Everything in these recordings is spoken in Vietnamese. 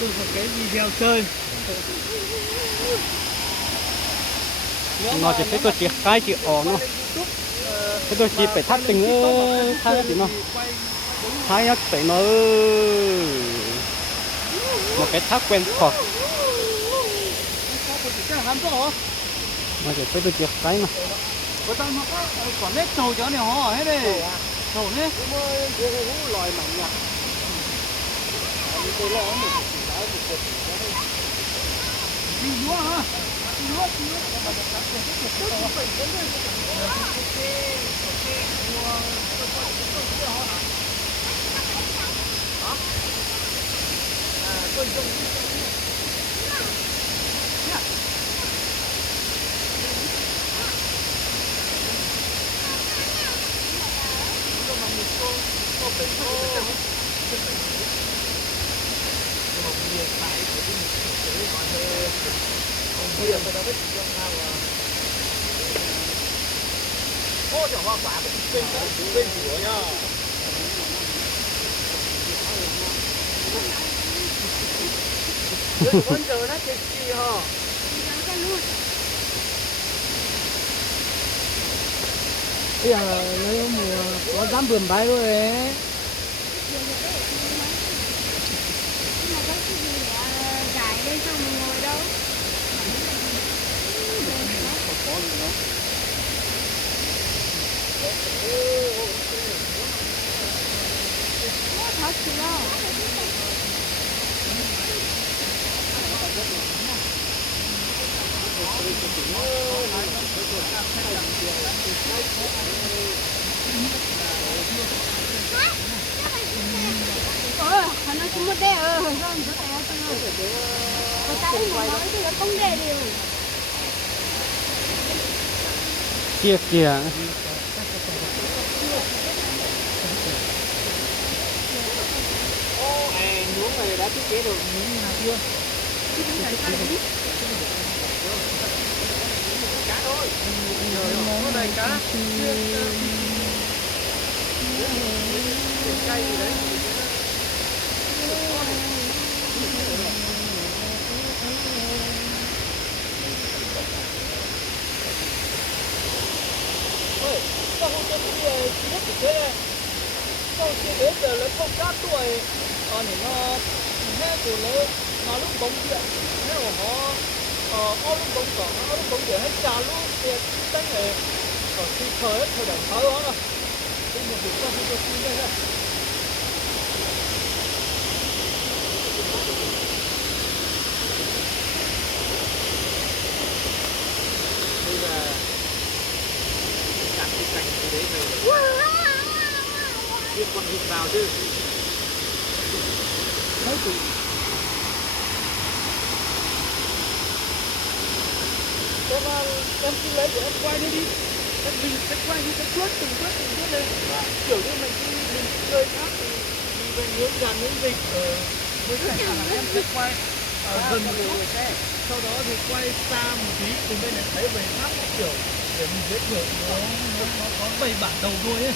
được một cái video chơi. nó chỉ thấy tôi chỉ khai chỉ ổn nó thế tôi chỉ phải thắt tình khai thì nó khai nhắc phải nó một cái thắt quen thuộc nó chỉ thấy tôi chỉ khai mà có tao nó có nét trầu cho này họ hết đây trầu đấy loài mạnh nhỉ đi lúa hả lúa ô chả hoa quả bên của nhá vẫn giờ nó chết chi hả bây giờ nếu mùa có dám bườm bay rồi đấy gài lên xong mình ngồi đâu thật chứ đâu nó cũng một đeo không có đeo thôi người ta đi nói thì nó không đeo điều kia kìa nướng này đã thiết kế được nướng nào chưa cá thôi món này cá cây gì đấy sao không cho cái chi tiết của thế sau khi đến giờ lấy không cá tuổi thì nó nghe của nó lúc bóng điện nghe của họ lúc bóng cỏ lúc bóng điện hay trà lúc tiền đánh này ở khi thời điểm tháo đó rồi đây một việc cho tôi xin đây này bây giờ đặt cái cành cái đấy về viên con vịt vào chứ mấy tỷ em cứ lấy để em quay đi mình sẽ quay như cái chuốt từng chút lên kiểu như mình chơi khác thì về nướng gà nướng vịt với cả em sẽ quay gần rồi sau đó thì quay xa một tí từ bên này thấy về khác kiểu để mình giới thiệu nó có 7 bản đầu đuôi ấy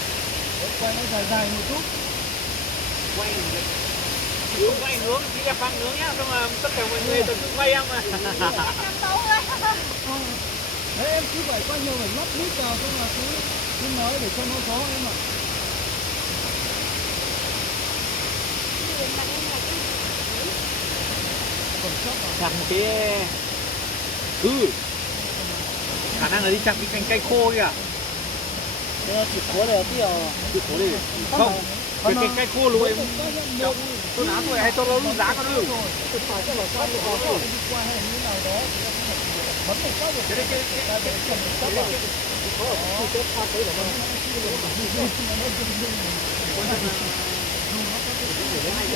quay nó dài một chút quay không quay nướng chỉ là phăng nướng nhá xong là tất cả mọi người tự quay em mà đấy em cứ phải quay nhiều phải lót nít vào xong là cứ nói để cho nó có em ạ chặt cái khả năng là đi chặt cái cành cây khô kìa chỉ khô này tí chỉ khô này không cái cành cây khô luôn em tôi ná tôi hay tôi nó lúc giá con đâu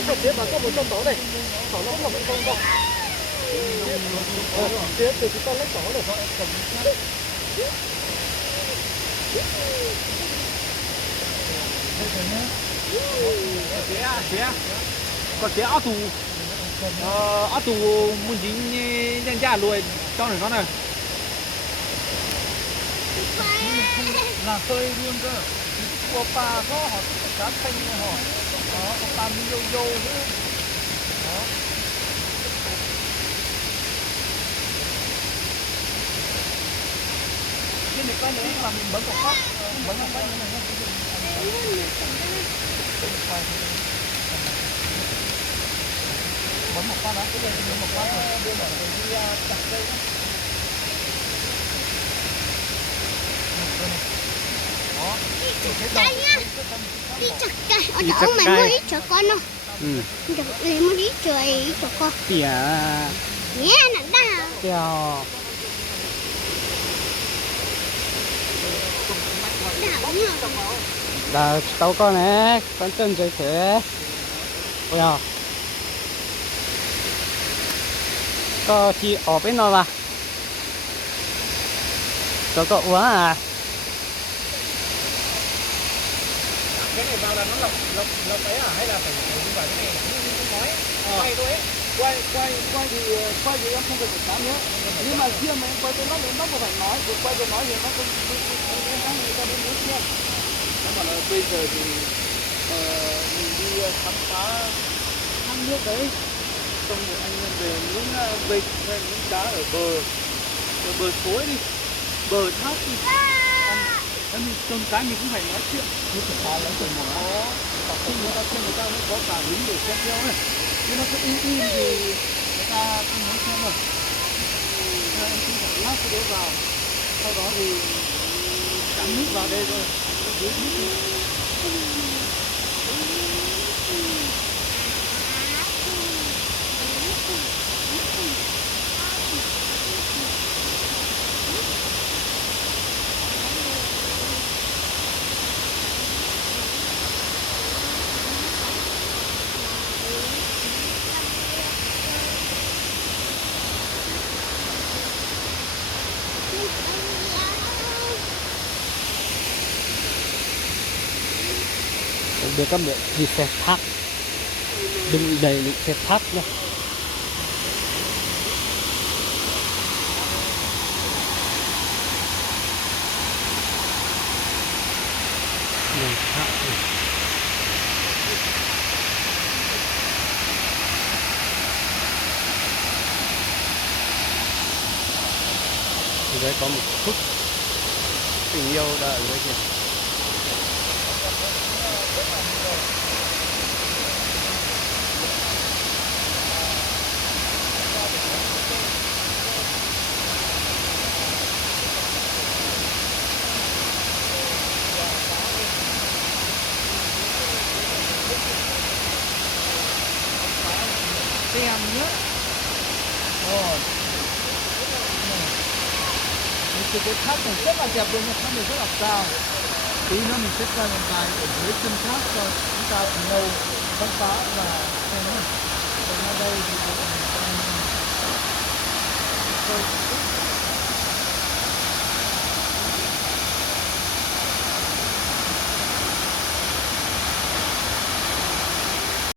cái tiếp vào có một trong đó này nó là một con bọ tiếp từ chúng ta lấy cỏ này còn cái áo tù muốn dính nhân gia lùi cho này nó này là khơi luôn cơ của bà có họ cá xanh họ có bà mi dâu nữa đó trên này quay nữa mà mình bấm một phát như này nhé. Bấm một phát đó, cái này bấm một phát rồi đưa vào đi chặt cây đó. Đó. Cây nhá. Đi chặt cây. Ở chỗ mày mới ít cho con không? Chặt lấy mới ít trời cho con. Tỉa. Nhé nặng đà. Tèo. Đảo nhá. Là tao con nè, con chân chơi thế. Ôi à. Có chị ở bên nào mà. Cho cậu uống à? Cái này vào là nó lọc ấy à, hay là phải vào cái này như nói quay thôi ấy. Quay thì em không cần phải cám nữa, nhưng mà riêng mà em quay tôi nó phải nói, quay tôi nói thì nó không người ta mới muốn xem. Nhưng mà bây giờ thì mình đi khám phá thác nước đấy, xong rồi anh em về những vịnh hay những đá ở bờ suối đi, bờ thác đi. Em trông cái mình cũng phải nói chuyện. Nếu phải nói chuyện mà nó khi người ta xem người ta mới có cả hứng để xem theo này. Nhưng nó cứ im thì người ta không muốn xem rồi. Nên em cũng phải lát cái đấy vào. Sau đó thì cắm nước vào đây rồi. Dưới nước đi. Được các bạn đi xe thác. Đừng đầy những xe thác nha. Đường thác này. Thì đây có một chút tình yêu đã ở đây kìa. Xem nhé. Rồi. Cái thác này rất là đẹp luôn, thác này rất là cao. Tí nữa mình sẽ quay một vài ở dưới chân thác cho chúng ta cùng nhau khám phá và xem nhé. Còn ở đây thì mình